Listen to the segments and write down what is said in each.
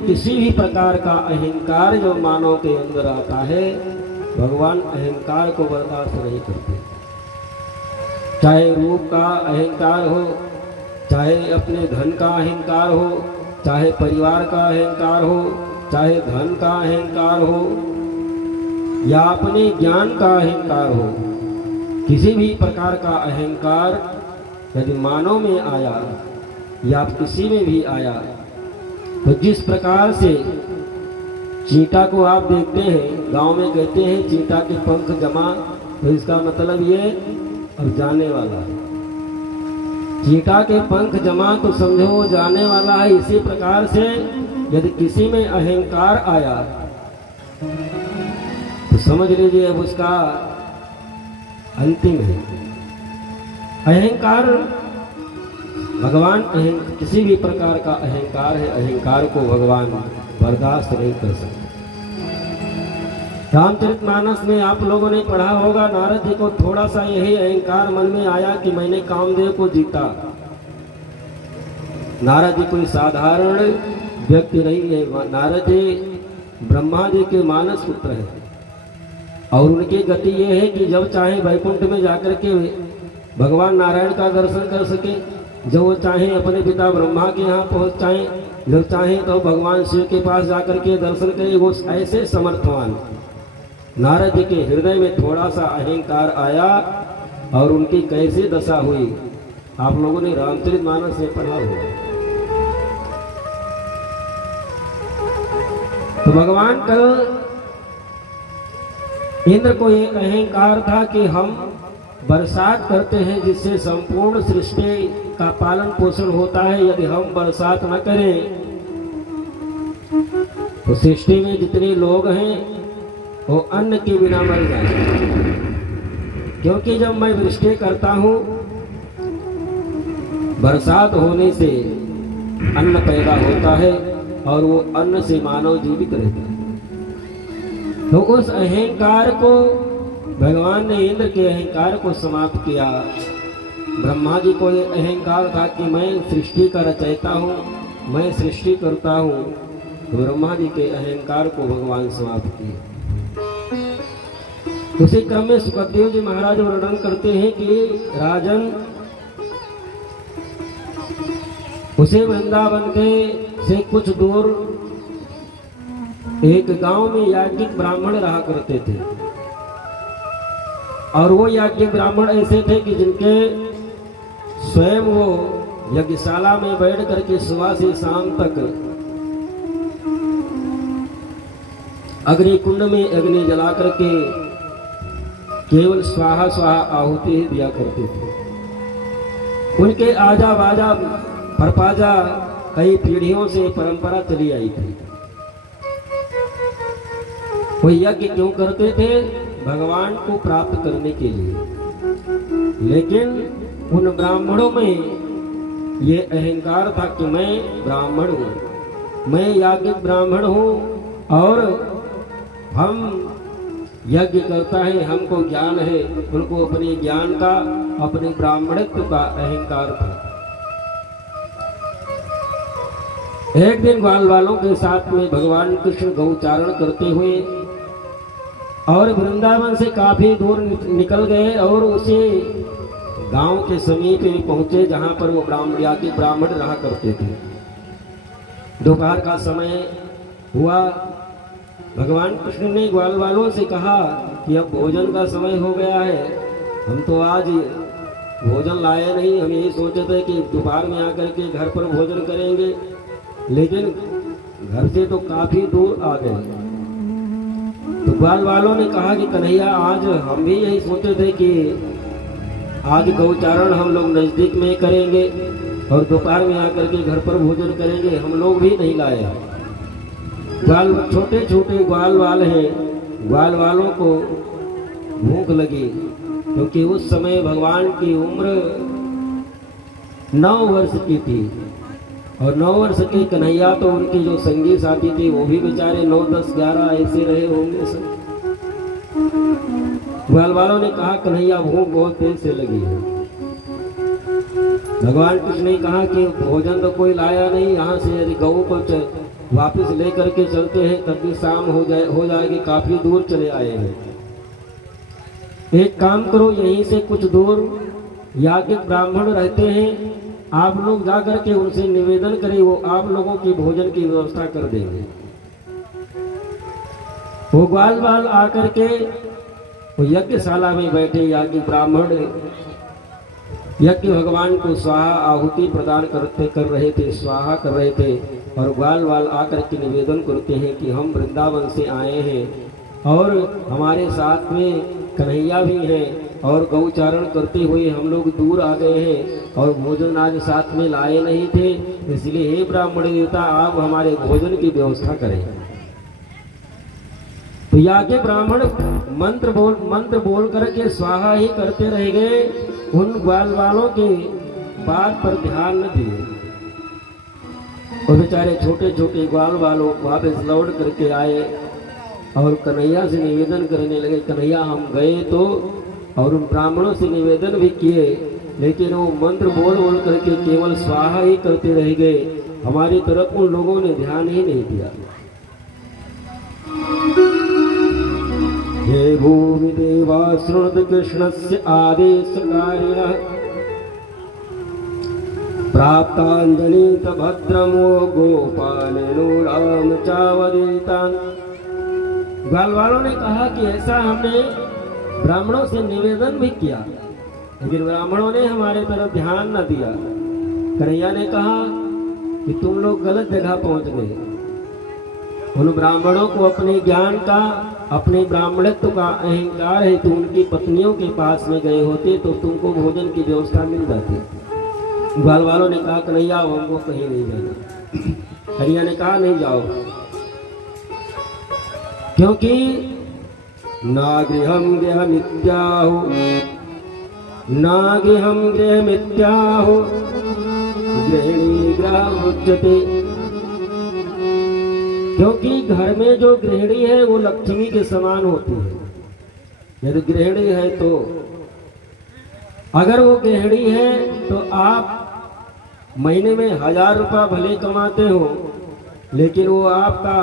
किसी भी प्रकार का अहंकार जो मानव के अंदर आता है, भगवान अहंकार को बर्दाश्त नहीं करते। चाहे रूप का अहंकार हो, चाहे अपने धन का अहंकार हो, चाहे परिवार का अहंकार हो, चाहे धन का अहंकार हो या अपने ज्ञान का अहंकार हो, किसी भी प्रकार का अहंकार यदि मानव में आया या किसी में भी आया, तो जिस प्रकार से चींटा को आप देखते हैं, गांव में कहते हैं चींटा के पंख जमा, तो इसका मतलब ये अब जाने वाला है। चींटा के पंख जमा तो समझो वो जाने वाला है। इसी प्रकार से यदि किसी में अहंकार आया तो समझ लीजिए अब उसका अंतिम है। अहंकार भगवान किसी भी प्रकार का अहंकार है, अहंकार को भगवान बर्दाश्त नहीं कर सकते। रामचरितमानस में आप लोगों ने पढ़ा होगा, नारद जी को थोड़ा सा यही अहंकार मन में आया कि मैंने कामदेव को जीता। नारद जी कोई साधारण व्यक्ति नहीं है। नारद जी ब्रह्मा जी के मानस पुत्र हैं और उनकी गति ये है कि जब चाहे वैकुंठ में जाकर के भगवान नारायण का दर्शन कर सके, जब वो चाहे अपने पिता ब्रह्मा के यहाँ पहुँच जाए, जब चाहे तो भगवान शिव के पास जाकर के दर्शन करे। वो ऐसे समर्थवान। नारद जी के हृदय में थोड़ा सा अहंकार आया और उनकी कैसी दशा हुई आप लोगों ने रामचरितमानस में पढ़ा होगा। तो भगवान कल इंद्र को एक अहंकार था कि हम बरसात करते हैं जिससे संपूर्ण सृष्टि का पालन पोषण होता है। यदि हम बरसात न करें तो सृष्टि में जितने लोग हैं वो अन्न के बिना मर जाएंगे। क्योंकि जब मैं वृष्टि करता हूँ, बरसात होने से अन्न पैदा होता है और वो अन्न से मानव जीवित रहता है। तो उस अहंकार को भगवान ने इंद्र के अहंकार को समाप्त किया। ब्रह्मा जी को ये अहंकार था कि मैं सृष्टि का रचयिता हूँ, मैं सृष्टि करता हूँ। तो ब्रह्मा जी के अहंकार को भगवान समाप्त किए। उसी क्रम में सुखदेव जी महाराज वर्णन करते हैं कि राजन उसे वृंदावन के से कुछ दूर एक गांव में याज्ञिक ब्राह्मण रहा करते थे। और वो याज्ञिक ब्राह्मण ऐसे थे कि जिनके स्वयं वो यज्ञशाला में बैठ करके सुबह से शाम तक अग्नि कुंड में अग्नि जला करके केवल स्वाहा स्वाहा आहुति ही दिया करते थे। उनके आजा बाजा परपाजा कई पीढ़ियों से परंपरा चली आई थी। वो यज्ञ क्यों करते थे? भगवान को प्राप्त करने के लिए। लेकिन उन ब्राह्मणों में ये अहंकार था कि मैं ब्राह्मण हूँ, मैं याज्ञिक ब्राह्मण हूँ और हम यज्ञ करता है, हमको ज्ञान है। उनको अपने ज्ञान का, अपने ब्राह्मणत्व का अहंकार था। एक दिन ग्वाल वालों के साथ में भगवान कृष्ण गौचारण करते हुए और वृंदावन से काफी दूर निकल गए और उसे गांव के समीप में पहुंचे जहां पर वो ब्राह्मण रहा करते थे। दोपहर का समय हुआ। भगवान कृष्ण ने ग्वाल वालों से कहा कि अब भोजन का समय हो गया है, हम तो आज भोजन लाए नहीं। हम यही सोचे थे कि दोपहर में आकर के घर पर भोजन करेंगे, लेकिन घर से तो काफी दूर आ गए। तो ग्वाल वालों ने कहा कि कन्हैया, आज हम भी यही सोचे थे कि आज गौचारण हम लोग नजदीक में करेंगे और दोपहर में आकर के घर पर भोजन करेंगे, हम लोग भी नहीं लाए। ग्वाल छोटे छोटे ग्वाल वाल हैं, ग्वाल वालों को भूख लगी क्योंकि उस समय भगवान की उम्र 9 वर्ष की थी और 9 वर्ष के कन्हैया तो उनकी जो संगी साथी थी वो भी बेचारे 9, 10, 11 ऐसे रहे होंगे सब। ग्वाल वालों ने कहा कन्हैया भूख बहुत तेज से लगी है। भगवान कृष्ण ने कहा कि भोजन तो कोई लाया नहीं, यहाँ से यदि गऊ को वापस लेकर के चलते हैं तब भी शाम हो जाएगी, काफी दूर चले आए हैं। एक काम करो, यहीं से कुछ दूर याज्ञिक ब्राह्मण रहते हैं, आप लोग जा करके उनसे निवेदन करें, वो आप लोगों की भोजन की व्यवस्था कर देंगे। वो ग्वाल बाल आकर के वो यज्ञशाला में बैठे याज्ञिक ब्राह्मण यज्ञ भगवान को स्वाहा आहुति प्रदान कर रहे थे, स्वाहा कर रहे थे। और ग्वाल बाल आकर के निवेदन करते हैं कि हम वृंदावन से आए हैं और हमारे साथ में कन्हैया भी हैं, और गौचारण करते हुए हम लोग दूर आ गए हैं और भोजन आज साथ में लाए नहीं थे, इसलिए हे ब्राह्मण देवता आप हमारे भोजन की व्यवस्था करें। तो याज्ञ ब्राह्मण मंत्र बोल करके स्वाहा ही करते रह गए, उन ग्वाल वालों के बात पर ध्यान न दिए। और बेचारे छोटे छोटे ग्वाल वालों वापस लौट करके आए और कन्हैया से निवेदन करने लगे, कन्हैया हम गए तो और उन ब्राह्मणों से निवेदन भी किए, लेकिन वो मंत्र बोल बोल करके केवल स्वाहा ही करते रह गए, हमारी तरफ उन लोगों ने ध्यान ही नहीं दिया। हे भूमि देवा शृणुत कृष्णस्य आदेशकारिणः प्राप्तांजलित भद्रमो गोपालेनो राम चावदितान। ग्वाल वालों ने कहा कि ऐसा हमने ब्राह्मणों से निवेदन भी किया, लेकिन ब्राह्मणों ने हमारे तरफ ध्यान न दिया। कन्हैया ने कहा कि तुम लोग गलत जगह पहुंच गए। उन ब्राह्मणों को अपने ज्ञान का, अपने ब्राह्मणत्व का अहंकार है, तो उनकी पत्नियों के पास में गए होते तो तुमको भोजन की व्यवस्था मिल जाती। ग्वाल वालों ने कहा कन्हैया हमको कहीं नहीं जाना। कन्हैया ने कहा नहीं जाओ, क्योंकि नागृहम गृह मिथ्याहो, नागृहम गृह मिथ्याहो गृहिणी ग्रह उच्यते। क्योंकि घर में जो गृहिणी है वो लक्ष्मी के समान होती है। यदि गृहिणी है तो, अगर वो गृहिणी है तो आप महीने में 1000 रुपया भले कमाते हो, लेकिन वो आपका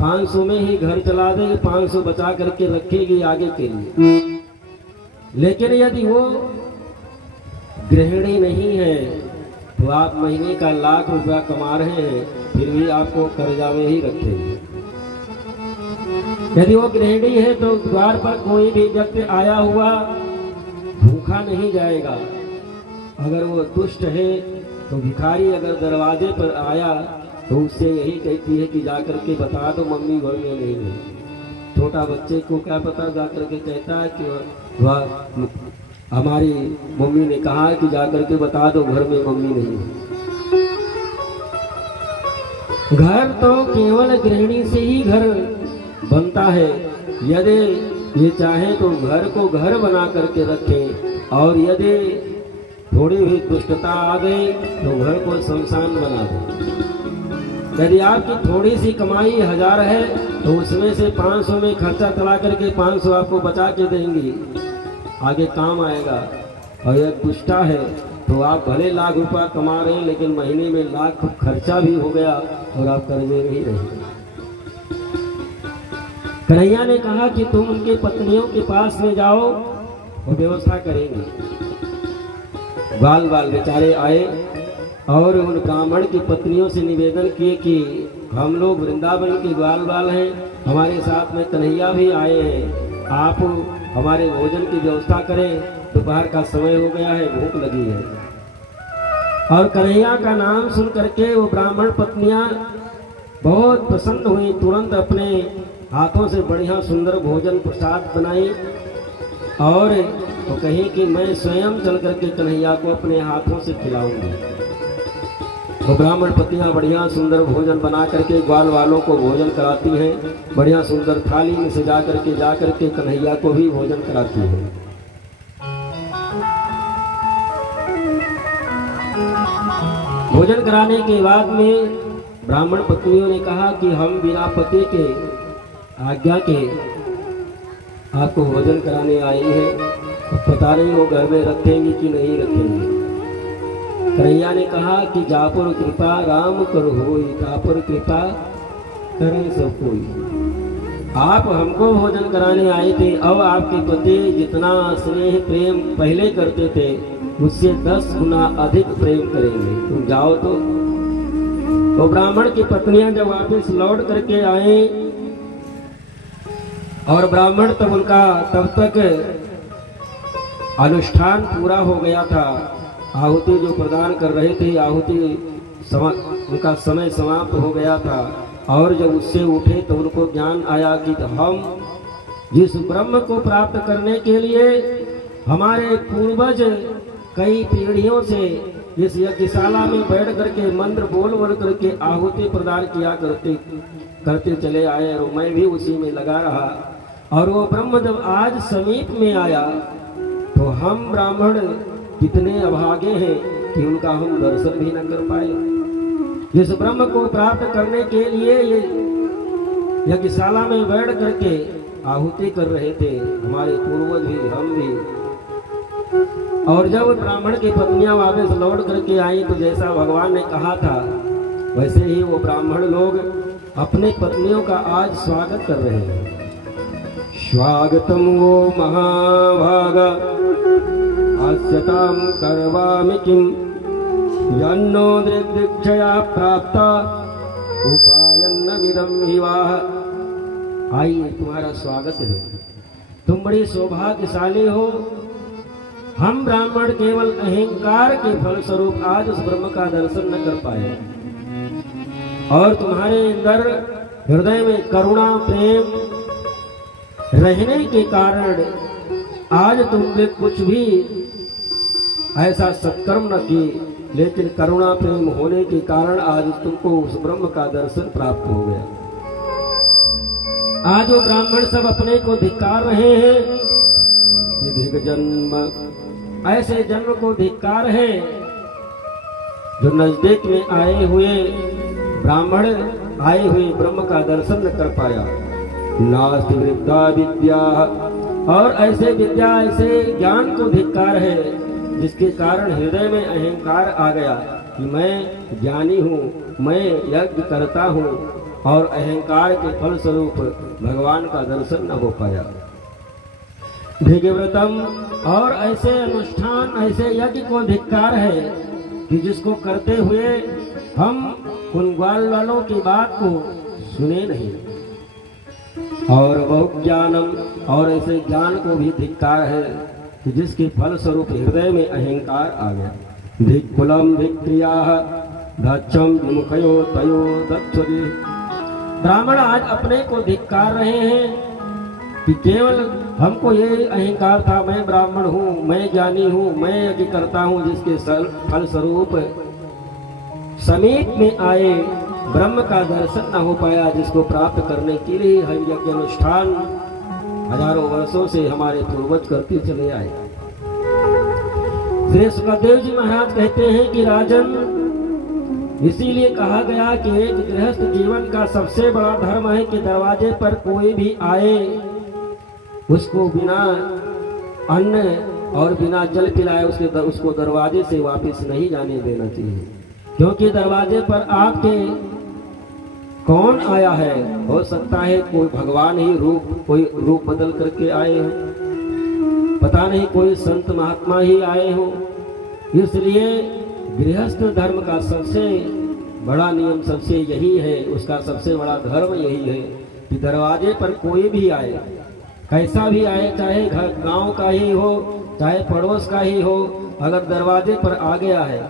500 में ही घर चला देगी, 500 बचा करके रखेगी आगे के लिए। लेकिन यदि वो गृहिणी नहीं है तो आप महीने का 1,00,000 रुपया कमा रहे हैं, फिर भी आपको कर्जा में ही रखेंगे। यदि वो गृहिणी है तो द्वार पर कोई भी व्यक्ति आया हुआ भूखा नहीं जाएगा। अगर वो दुष्ट है तो भिखारी अगर दरवाजे पर आया तो उससे यही कहती है कि जाकर के बता दो मम्मी घर में नहीं है। छोटा बच्चे को क्या पता, जाकर के कहता है कि वह हमारी मम्मी ने कहा कि जाकर के बता दो घर में मम्मी नहीं है। घर तो केवल गृहिणी से ही घर बनता है। यदि ये चाहे तो घर को घर बना करके रखें, और यदि थोड़ी भी दुष्टता आ गई तो घर को शमशान बना दें। यदि आपकी थोड़ी सी कमाई 1000 है तो उसमें से 500 में खर्चा चला करके 500 आपको बचा के देंगी, आगे काम आएगा। और यह दुष्टा है तो आप भले 1,00,000 रुपया कमा रहे हैं, लेकिन महीने में 1,00,000 खर्चा भी हो गया और आप कर्जे में ही रहे। कन्हैया ने कहा कि तुम उनके पत्नियों के पास में जाओ और व्यवस्था करेंगे। बाल बाल बेचारे आए और उन ब्राह्मण की पत्नियों से निवेदन किए कि हम लोग वृंदावन के ग्वाल बाल हैं, हमारे साथ में कन्हैया भी आए हैं, आप हमारे भोजन की व्यवस्था करें, दोपहर का समय हो गया है, भूख लगी है। और कन्हैया का नाम सुन करके वो ब्राह्मण पत्नियां बहुत प्रसन्न हुई, तुरंत अपने हाथों से बढ़िया सुंदर भोजन प्रसाद बनाई और तो कहीं कि मैं स्वयं चल करके कन्हैया को अपने हाथों से खिलाऊंगी। तो ब्राह्मण पत्नियां बढ़िया सुंदर भोजन बना करके ग्वाल वालों को भोजन कराती हैं, बढ़िया सुंदर थाली में सजा करके जा करके कन्हैया को भी भोजन कराती हैं। भोजन कराने के बाद में ब्राह्मण पत्नियों ने कहा कि हम बिना पति के आज्ञा के आपको भोजन कराने आई हैं, पता नहीं वो घर में रखेंगी कि नहीं रखेंगी। कन्हैया ने कहा कि जापुर कृपा राम करो होई, जापुर कृपा करें सब कोई। आप हमको भोजन कराने आए थे, अब आपके पति जितना स्नेह प्रेम पहले करते थे उससे 10 गुना अधिक प्रेम करेंगे, तुम जाओ। तो ब्राह्मण की पत्नियां जब वापस लौट करके आए और ब्राह्मण तब उनका तब तक अनुष्ठान पूरा हो गया था, आहुति जो प्रदान कर रहे थे आहुति उनका समय समाप्त हो गया था। और जब उससे उठे तो उनको ज्ञान आया कि हम जिस ब्रह्म को प्राप्त करने के लिए हमारे पूर्वज कई पीढ़ियों से इस यज्ञशाला में बैठ करके मंत्र बोल करके आहुति प्रदान किया करते चले आए, और मैं भी उसी में लगा रहा। और वो ब्रह्म जब आज समीप में आया तो हम ब्राह्मण कितने अभागे हैं कि उनका हम दर्शन भी न कर पाए। जिस ब्रह्म को प्राप्त करने के लिए ये यज्ञशाला में बैठ करके आहुति कर रहे थे हमारे पूर्वज भी, हम भी। और जब ब्राह्मण की पत्नियां वापस लौट करके आई तो जैसा भगवान ने कहा था वैसे ही वो ब्राह्मण लोग अपने पत्नियों का आज स्वागत कर रहे हैं। स्वागतम वो महाभाग आस्यताम करवामि किम यन्नो दृग्दीक्षया प्राप्त उपायन्न विदम विवाह। आइए तुम्हारा स्वागत है, तुम बड़ी सौभाग्यशाली हो। हम ब्राह्मण केवल अहंकार के फलस्वरूप आज उस ब्रह्म का दर्शन न कर पाए, और तुम्हारे अंदर हृदय में करुणा प्रेम रहने के कारण आज तुमने कुछ भी ऐसा सत्कर्म न किए, लेकिन करुणा प्रेम होने के कारण आज तुमको उस ब्रह्म का दर्शन प्राप्त हो गया। आज वो ब्राह्मण सब अपने को धिक्कार रहे हैं कि धिक जन्म, ऐसे जन्म को धिक्कार है जो नजदीक में आए हुए ब्राह्मण आए हुए ब्रह्म का दर्शन न कर पाया। नास्ति विद्या विद्या, और ऐसे विद्या ऐसे ज्ञान को धिक्कार है जिसके कारण हृदय में अहंकार आ गया कि मैं ज्ञानी हूँ, मैं यज्ञ करता हूँ, और अहंकार के फल स्वरूप भगवान का दर्शन न हो पाया। धिग्व्रतम, और ऐसे अनुष्ठान ऐसे यज्ञ को धिक्कार है कि जिसको करते हुए हम उन ग्वाल वालों की बात को सुने नहीं। और बहु ज्ञानम, और ऐसे ज्ञान को भी धिक्कार है कि जिसके फल स्वरूप हृदय में अहंकार आ गया। धिक्कुलम धिक्रिया दक्षम विमुखयो तयो दक्षुरी। ब्राह्मण आज अपने को धिक्कार रहे हैं कि केवल हमको ये अहंकार था, मैं ब्राह्मण हूँ, मैं ज्ञानी हूँ, मैं यज्ञ करता हूँ, जिसके फल स्वरूप समीप में आए ब्रह्म का दर्शन न हो पाया, जिसको प्राप्त करने के लिए हम यज्ञ अनुष्ठान हजारों वर्षों से हमारे पूर्वज करते चले आए। श्री सुखदेव जी महाराज कहते हैं कि राजन, इसीलिए कहा गया कि एक गृहस्थ जीवन का सबसे बड़ा धर्म है कि दरवाजे पर कोई भी आए उसको बिना अन्न और बिना जल पिलाए उसको दरवाजे से वापस नहीं जाने देना चाहिए, क्योंकि दरवाजे पर आपके कौन आया है, हो सकता है कोई भगवान ही कोई रूप बदल करके आए हो, पता नहीं कोई संत महात्मा ही आए हो। इसलिए गृहस्थ धर्म का सबसे बड़ा नियम सबसे यही है, उसका सबसे बड़ा धर्म यही है कि दरवाजे पर कोई भी आए, कैसा भी आए, चाहे घर गांव का ही हो चाहे पड़ोस का ही हो, अगर दरवाजे पर आ गया है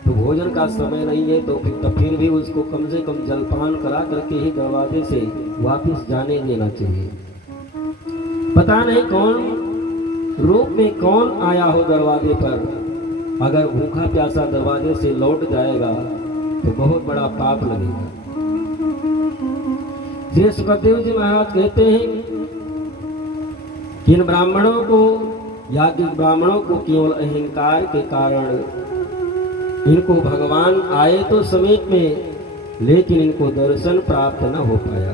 तो भोजन का समय नहीं है तो फिर भी उसको कम से कम जलपान करा करके ही दरवाजे से वापस जाने देना चाहिए। पता नहीं कौन रूप में कौन आया हो दरवाजे पर, अगर भूखा प्यासा दरवाजे से लौट जाएगा तो बहुत बड़ा पाप लगेगा। श्री सुखदेव जी महाराज कहते हैं कि इन ब्राह्मणों को याज्ञिक ब्राह्मणों को केवल अहंकार के कारण इनको भगवान आए तो समीप में, लेकिन इनको दर्शन प्राप्त न हो पाया।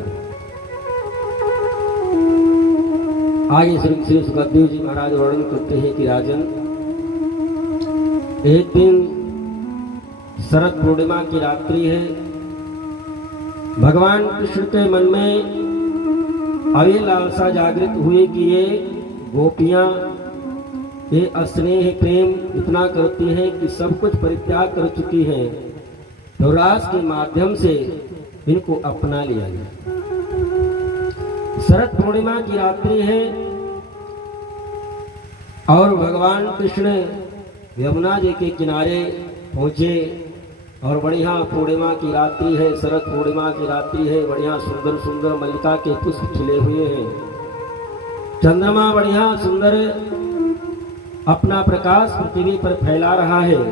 आगे श्री सुखदेव जी महाराज वर्णन करते हैं कि राजन, एक दिन शरद पूर्णिमा की रात्रि है भगवान कृष्ण के मन में अभी लालसा जागृत हुई कि ये गोपियां ये स्नेह प्रेम इतना करती हैं कि सब कुछ परित्याग कर चुकी हैं, तो रास के माध्यम से इनको अपना लिया गया। शरद पूर्णिमा की रात्रि है और भगवान कृष्ण यमुना जी के किनारे पहुंचे और बढ़िया पूर्णिमा की रात्रि है, शरद पूर्णिमा की रात्रि है। बढ़िया सुंदर सुंदर मल्लिका के पुष्प खिले हुए हैं, चंद्रमा बढ़िया सुंदर अपना प्रकाश पृथ्वी पर फैला रहा है।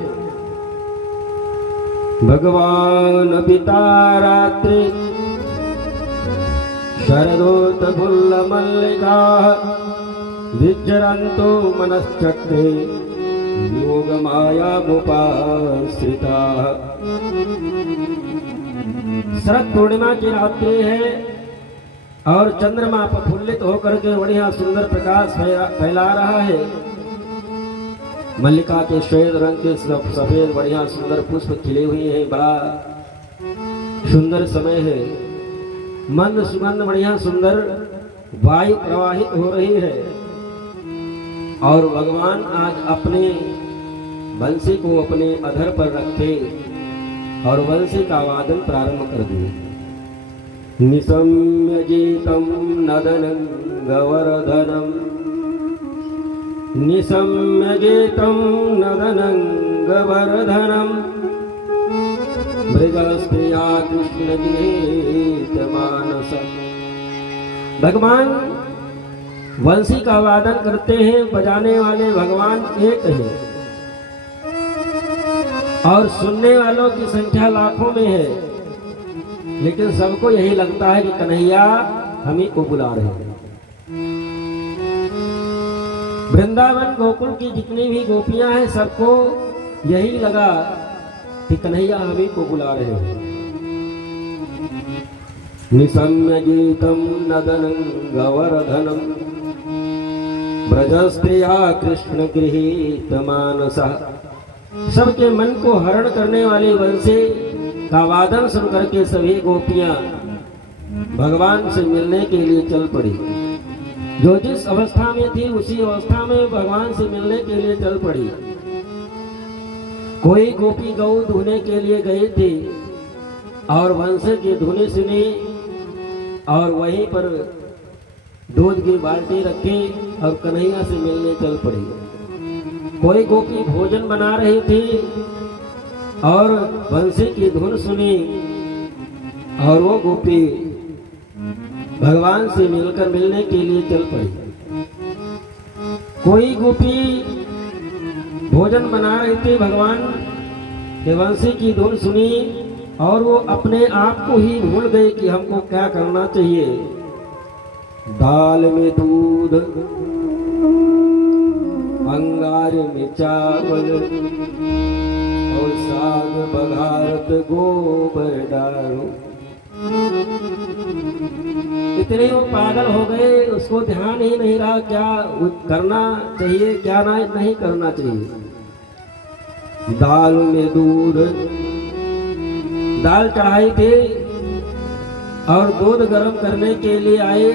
भगवान पिता रात्रि शरदोत्फुल्ल मल्लिका विचरन्तो मनश्चक्रे योग माया मुपाश्रिता। शरद पूर्णिमा की रात्रि है और चंद्रमा प्रफुल्लित होकर के बढ़िया सुंदर प्रकाश फैला रहा है। मल्लिका के श्वेत रंग के सफेद बढ़िया सुंदर पुष्प खिले हुए हैं। बड़ा सुंदर समय है, मंद सुगंध बढ़िया सुंदर वायु प्रवाहित हो रही है और भगवान आज अपने बंसी को अपने अधर पर रखे और बंसी का वादन प्रारंभ कर दिए। निशम्य गीतम नदनं गवर्धनम, निशम्य गीतम नदनं गवर्धनम, मृगस्त्रिया कृष्ण गीत मानस। भगवान वंशी का वादन करते हैं, बजाने वाले भगवान एक है और सुनने वालों की संख्या लाखों में है, लेकिन सबको यही लगता है कि कन्हैया हमें को बुला रहे हैं। वृंदावन गोकुल की जितनी भी गोपियां हैं सबको यही लगा कि कन्हैया हमें को बुला रहे हैं। निशम्य गीतम नदनं गवर्धनम, ब्रजस्त्रिया कृष्ण गृहीत मानसः। सबके मन को हरण करने वाले वंशी का वादन सुन करके सभी गोपियां भगवान से मिलने के लिए चल पड़ी। जो जिस अवस्था में थी उसी अवस्था में भगवान से मिलने के लिए चल पड़ी। कोई गोपी गौ धोने के लिए गए थे और वंश की धुनी सुनी और वहीं पर दूध की बाल्टी रखी और कन्हैया से मिलने चल पड़ी। कोई गोपी भोजन बना रही थी और बंसी की धुन सुनी और वो गोपी भगवान से मिलकर मिलने के लिए चल पड़ी। कोई गोपी भोजन बना रही थी, भगवान के बंसी की धुन सुनी और वो अपने आप को ही भूल गए कि हमको क्या करना चाहिए। दाल में दूध, अंगार में चावल और साग बघारत गोबर डालो। इतने वो पागल हो गए, उसको ध्यान ही नहीं रहा क्या करना चाहिए क्या नहीं करना चाहिए। दाल में दूध, दाल चढ़ाई थी और दूध गर्म करने के लिए आए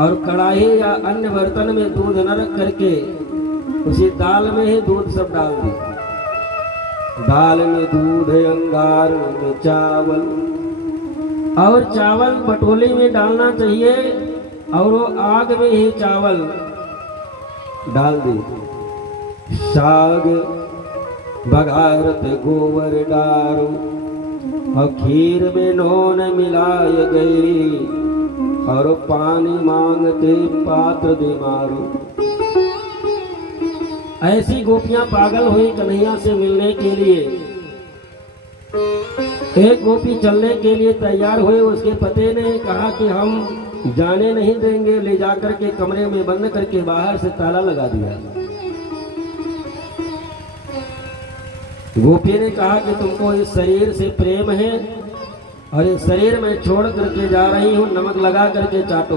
और कढ़ाई या अन्य बर्तन में दूध न रख करके उसी दाल में ही दूध सब डाल दी। दाल में दूध, अंगार में चावल और चावल बटोली में डालना चाहिए और वो आग में ही चावल डाल दी। साग बघारत गोबर डारो और खीर में नून मिलाए गई और पानी मांगते पात्र दे मारो। ऐसी गोपियां पागल हुई कन्हैया से मिलने के लिए। एक गोपी चलने के लिए तैयार हुए, उसके पति ने कहा कि हम जाने नहीं देंगे, ले जाकर के कमरे में बंद करके बाहर से ताला लगा दिया। गोपी ने कहा कि तुमको इस शरीर से प्रेम है और इस शरीर में छोड़ करके जा रही हूं, नमक लगा करके चाटो।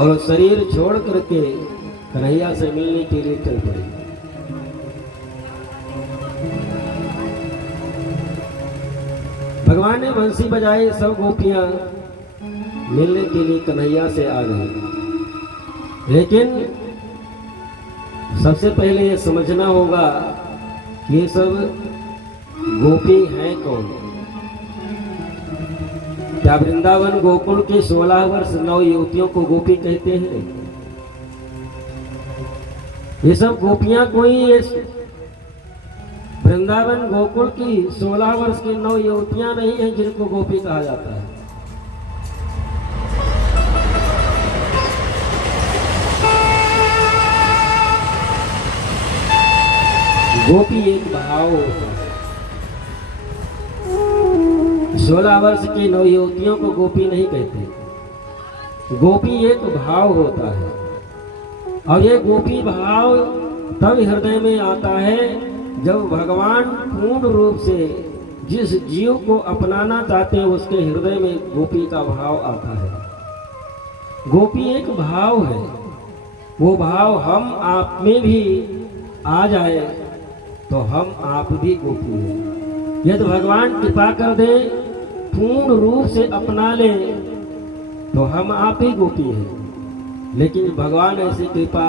और शरीर छोड़ करके कन्हैया से मिलने के लिए चल पड़ी। भगवान ने बंसी बजाई, सब गोपियां मिलने के लिए कन्हैया से आ गई। लेकिन सबसे पहले ये समझना होगा कि ये सब गोपी हैं कौन। क्या वृंदावन गोकुल के 16 वर्ष 9 युवतियों को गोपी कहते हैं? ये सब गोपियां कोई वृंदावन गोकुल की 16 वर्ष की 9 युवतियां नहीं हैं जिनको गोपी कहा जाता है। गोपी एक भाव होता है। 16 वर्ष की 9 युवतियों को गोपी नहीं कहते। गोपी एक भाव होता है और ये गोपी भाव तब हृदय में आता है जब भगवान पूर्ण रूप से जिस जीव को अपनाना चाहते हैं उसके हृदय में गोपी का भाव आता है। गोपी एक भाव है, वो भाव हम आप में भी आ जाए तो हम आप भी गोपी हैं। यदि भगवान कृपा कर दे, पूर्ण रूप से अपना ले तो हम आप ही गोपी हैं। लेकिन भगवान ऐसी कृपा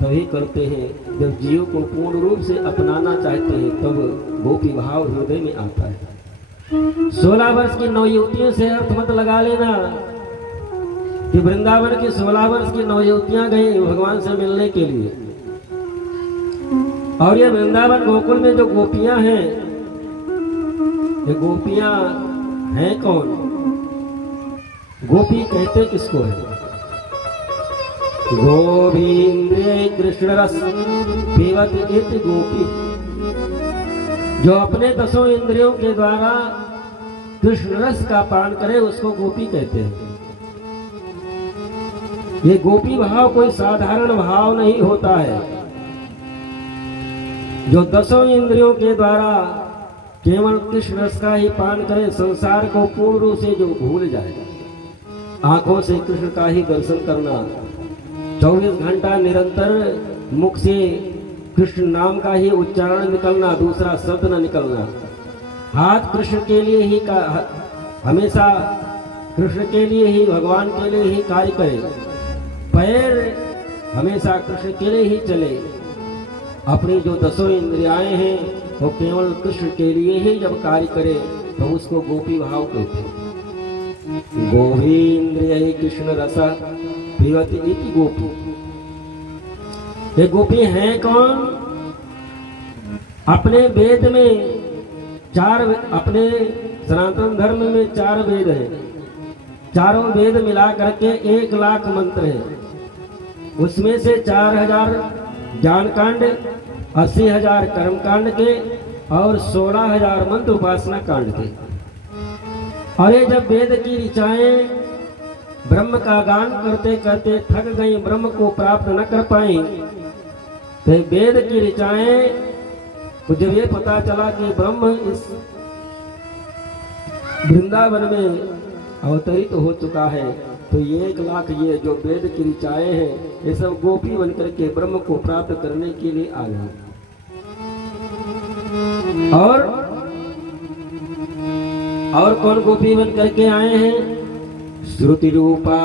तभी करते हैं जब जीव को पूर्ण रूप से अपनाना चाहते हैं, तब गोपी भाव हृदय में आता है। 16 वर्ष की 9 युवतियों से अर्थ मत लगा लेना कि वृंदावन की 16 वर्ष की 9 युवतियां गई भगवान से मिलने के लिए। और ये वृंदावन गोकुल में जो गोपियां हैं, ये गोपियां हैं कौन? गोपी कहते किसको है? गोविंद्रे कृष्ण रस पीवत इति गोपी। जो अपने 10 इंद्रियों के द्वारा कृष्ण रस का पान करे उसको गोपी कहते हैं। ये गोपी भाव कोई साधारण भाव नहीं होता है। जो 10 इंद्रियों के द्वारा केवल कृष्ण रस का ही पान करे, संसार को पूर्ण रूप से जो भूल जाए, आंखों से कृष्ण का ही दर्शन करना, 24 घंटा निरंतर मुख से कृष्ण नाम का ही उच्चारण निकलना, दूसरा शब्द न निकलना, हाथ कृष्ण के लिए ही हमेशा कृष्ण के लिए ही, भगवान के लिए ही कार्य करे, पैर हमेशा कृष्ण के लिए ही चले। अपनी जो 10 इंद्रियाएं हैं वो केवल कृष्ण के लिए ही जब कार्य करे तो उसको गोपी भाव कहते हैं। गोविंद्रिय कृष्ण रसा पीवति इति गोपी। ये गोपी हैं कौन? अपने वेद में 4, अपने सनातन धर्म में 4 वेद हैं। चारों वेद मिला करके 1 लाख मंत्र हैं। उसमें से 4000 ज्ञान कांड, 80,000 कर्म कांड के और 16,000 मंत्र उपासना कांड के। और ये जब वेद की ऋचाएं ब्रह्म का गान करते करते थक गई, ब्रह्म को प्राप्त न कर पाई, तो वेद की ऋचाएं को जब ये पता चला कि ब्रह्म इस वृंदावन में अवतरित हो चुका है, तो ये 1 लाख ये जो वेद की ऋचाएं हैं ये सब गोपी बनकर के ब्रह्म को प्राप्त करने के लिए आ गए। और कौन गोपी बन करके आए हैं? श्रुति रूपा।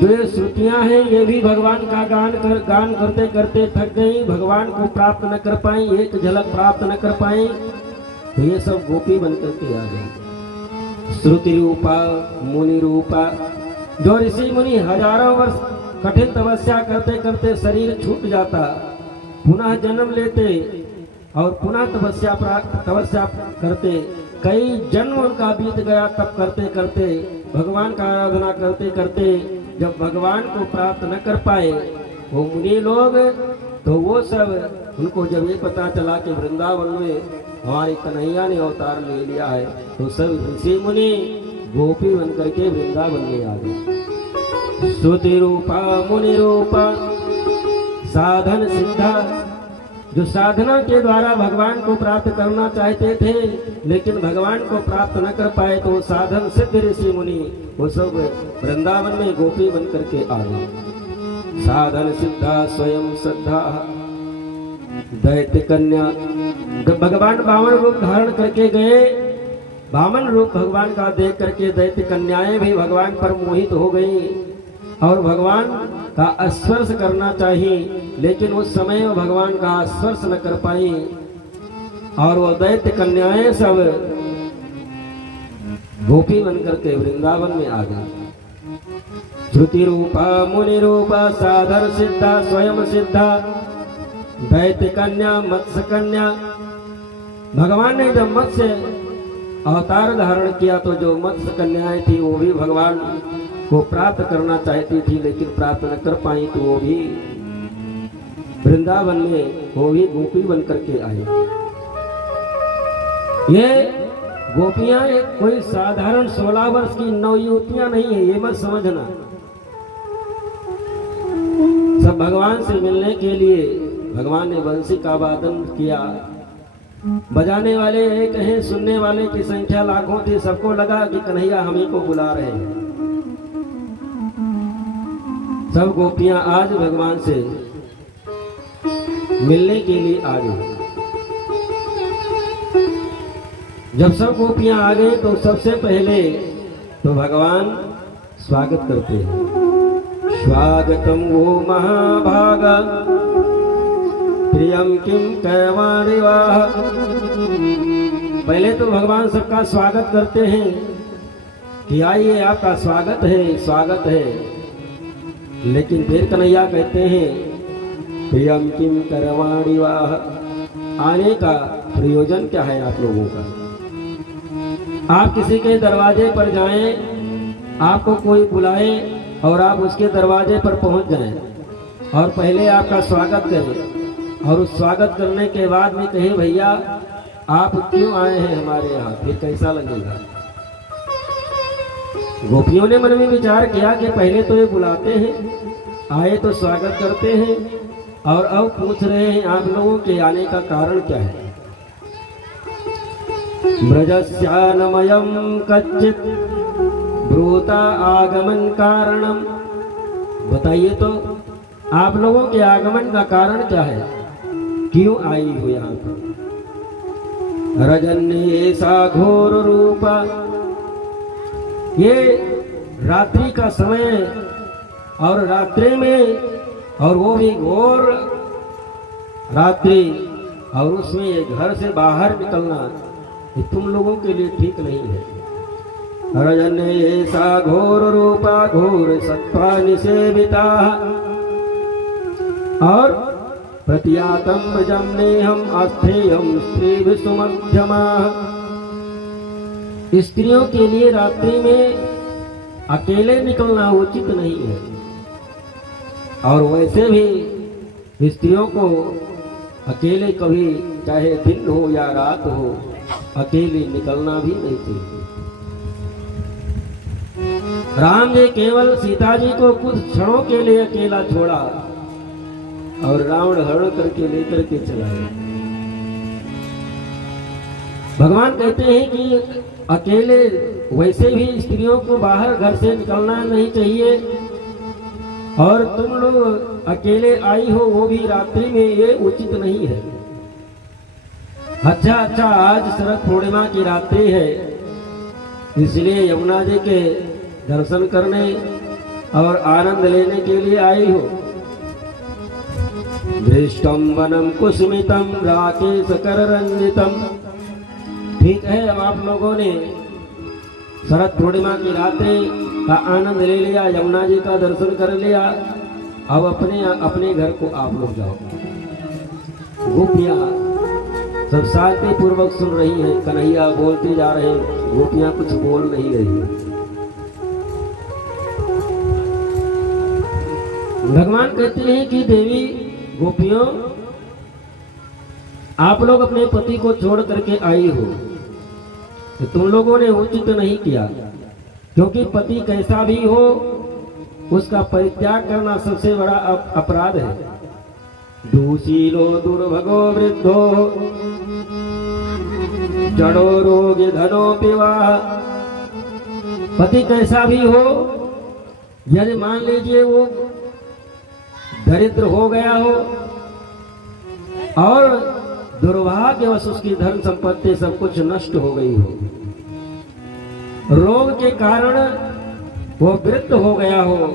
जो ये श्रुतियां हैं ये भी भगवान का गान करते करते थक गई, भगवान को प्राप्त न कर पाई, एक झलक प्राप्त न कर पाई, तो ये सब गोपी बन करके आ गए। श्रुति रूपा, मुनि रूपा। जो ऋषि मुनि हजारों वर्ष कठिन तपस्या करते करते शरीर छूट जाता, पुनः जन्म लेते और पुनः तपस्या करते, कई जन्म उनका बीत गया, तब करते करते भगवान का आराधना करते करते जब भगवान को प्राप्त न कर पाए वो मुनि लोग, तो वो सब उनको जब ये पता चला कि वृंदावन में हमारे कन्हैया ने अवतार ले लिया है, तो सब ऋषि मुनि गोपी बनकर के वृंदावन में आ गए। श्रुति रूपा मुनि रूपा साधन सिद्धा। जो साधना के द्वारा भगवान को प्राप्त करना चाहते थे लेकिन भगवान को प्राप्त न कर पाए, तो साधन सिद्ध ऋषि मुनि वो सब वृंदावन में गोपी बन करके आ गए। साधन सिद्धा स्वयं श्रद्धा दैत्य कन्या। जब भगवान 52 रूप धारण करके गए, वामन रूप भगवान का देख करके दैत्य कन्याएं भी भगवान पर मोहित हो गई और भगवान का स्पर्श करना चाहिए, लेकिन उस समय वो भगवान का स्पर्श न कर पाई और वो दैत्य कन्याएं सब गोपी बनकर के वृंदावन में आ गई। श्रुति रूपा मुनि रूपा साधर सिद्धा स्वयं सिद्धा दैत्य कन्या मत्स्य कन्या। भगवान ने जब मत्स्य अवतार धारण किया तो जो मत्स्य कन्याएं थी वो भी भगवान को प्राप्त करना चाहती थी, लेकिन प्राप्त न कर पाई, तो वो भी वृंदावन में वो भी गोपी बनकर के आई। ये गोपियां एक कोई साधारण 16 वर्ष की नवयुवतियां नहीं है, ये मत समझना। सब भगवान से मिलने के लिए भगवान ने बंसी का वादन किया। बजाने वाले एक हैं, सुनने वाले की संख्या लाखों थी। सबको लगा कि कन्हैया हम ही को बुला रहे हैं। सब गोपियां आज भगवान से मिलने के लिए आ गई। जब सब गोपियां आ गई तो सबसे पहले तो भगवान स्वागत करते हैं। स्वागतम वो महाभागा प्रियम किम कैवाणि वाह। पहले तो भगवान सबका स्वागत करते हैं कि आइए आपका स्वागत है, स्वागत है। लेकिन फिर कन्हैया कहते हैं प्रियम किम करवाणि वाह, आने का प्रयोजन क्या है आप लोगों का। आप किसी के दरवाजे पर जाएं, आपको कोई बुलाए और आप उसके दरवाजे पर पहुंच जाएं और पहले आपका स्वागत करें और उस स्वागत करने के बाद में कहे भैया आप क्यों आए हैं हमारे यहाँ, फिर कैसा लगेगा। गोपियों ने मन में विचार किया कि पहले तो ये बुलाते हैं, आए तो स्वागत करते हैं और अब पूछ रहे हैं आप लोगों के आने का कारण क्या है। ब्रजस्यानमयं कच्चित ब्रूता आगमन कारणम। बताइए तो आप लोगों के आगमन का कारण क्या है, क्यों आई हो यहाँ पर। रजन्य ऐसा घोर रूपा, ये रात्रि का समय और रात्रि में और वो भी घोर रात्रि और उसमें ये घर से बाहर निकलना ये तुम लोगों के लिए ठीक नहीं है। रजन्य ऐसा घोर रूपा घोर सत्वा निसेविता और प्रतियातम ब्रजम्नेहम आस्थेयम स्त्री सुमध्यमा। स्त्रियों के लिए रात्रि में अकेले निकलना उचित नहीं है और वैसे भी स्त्रियों को अकेले कभी चाहे दिन हो या रात हो अकेले निकलना भी नहीं चाहिए। राम ने केवल सीता जी को कुछ क्षणों के लिए अकेला छोड़ा और रावण हरण करके लेकर के चला गया। भगवान कहते हैं कि अकेले वैसे भी स्त्रियों को बाहर घर से निकलना नहीं चाहिए और तुम लोग अकेले आई हो वो भी रात्रि में, ये उचित नहीं है। अच्छा आज शरद पूर्णिमा की रात्रि है, इसलिए यमुना जी के दर्शन करने और आनंद लेने के लिए आई हो। दृष्टम वनम कुसुमितम राकेश कर रंजितम। ठीक है, अब आप लोगों ने शरद पूर्णिमा की रात्रि का आनंद ले लिया, यमुना जी का दर्शन कर लिया, अब अपने अपने घर को आप लोग जाओ। गोपियां सब शांति पूर्वक सुन रही हैं, कन्हैया बोलते जा रहे हैं, गोपियां कुछ बोल नहीं रही। भगवान कहते हैं कि देवी गोपियों आप लोग अपने पति को छोड़ करके आई हो, तो तुम लोगों ने उचित नहीं किया, क्योंकि पति कैसा भी हो उसका परित्याग करना सबसे बड़ा अपराध है। दूशीलो दुर्भगो वृद्धो जड़ो रोग धनो पिवाह। पति कैसा भी हो, यदि मान लीजिए वो दरिद्र हो गया हो और दुर्भाग्यवश उसकी धन संपत्ति सब कुछ नष्ट हो गई हो, रोग के कारण वो वृद्ध हो गया हो,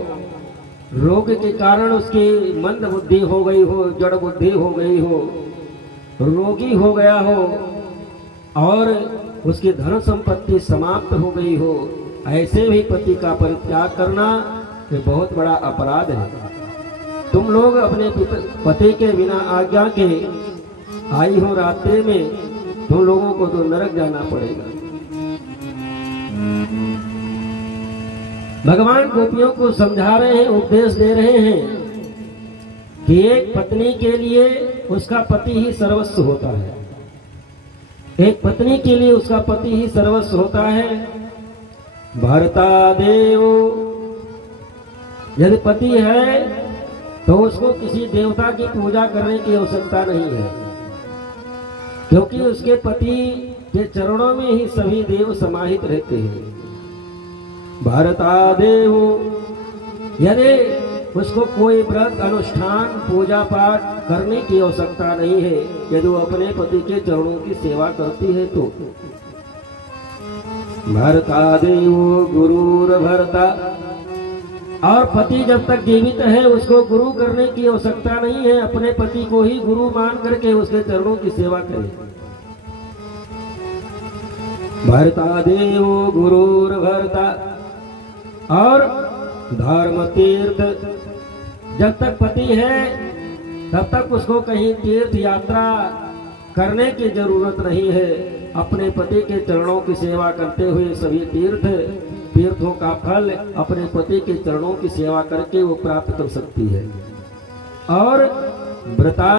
रोग के कारण उसकी मंद बुद्धि हो गई हो, जड़ बुद्धि हो गई हो, रोगी हो गया हो और उसकी धन संपत्ति समाप्त हो गई हो, ऐसे भी पति का परित्याग करना ये बहुत बड़ा अपराध है। तुम लोग अपने पति के बिना आज्ञा के आई हो रात्रि में, तुम लोगों को तो नरक जाना पड़ेगा। भगवान गोपियों को समझा रहे हैं, उपदेश दे रहे हैं कि एक पत्नी के लिए उसका पति ही सर्वस्व होता है। एक पत्नी के लिए उसका पति ही सर्वस्व होता है। भर्ता देव, यदि पति है तो उसको किसी देवता की पूजा करने की आवश्यकता नहीं है, क्योंकि उसके पति के चरणों में ही सभी देव समाहित रहते हैं। भर्ता देव, यदि उसको कोई व्रत अनुष्ठान पूजा पाठ करने की आवश्यकता नहीं है, यदि वो अपने पति के चरणों की सेवा करती है तो। भर्ता देव गुरुर भर्ता, और पति जब तक जीवित है उसको गुरु करने की आवश्यकता नहीं है, अपने पति को ही गुरु मान करके उसके चरणों की सेवा करे। भर्ता देव गुरुर भर्ता, और धर्म तीर्थ, जब तक पति है तब तक उसको कहीं तीर्थ यात्रा करने की जरूरत नहीं है। अपने पति के चरणों की सेवा करते हुए सभी तीर्थों का फल अपने पति के चरणों की सेवा करके वो प्राप्त कर सकती है। और व्रता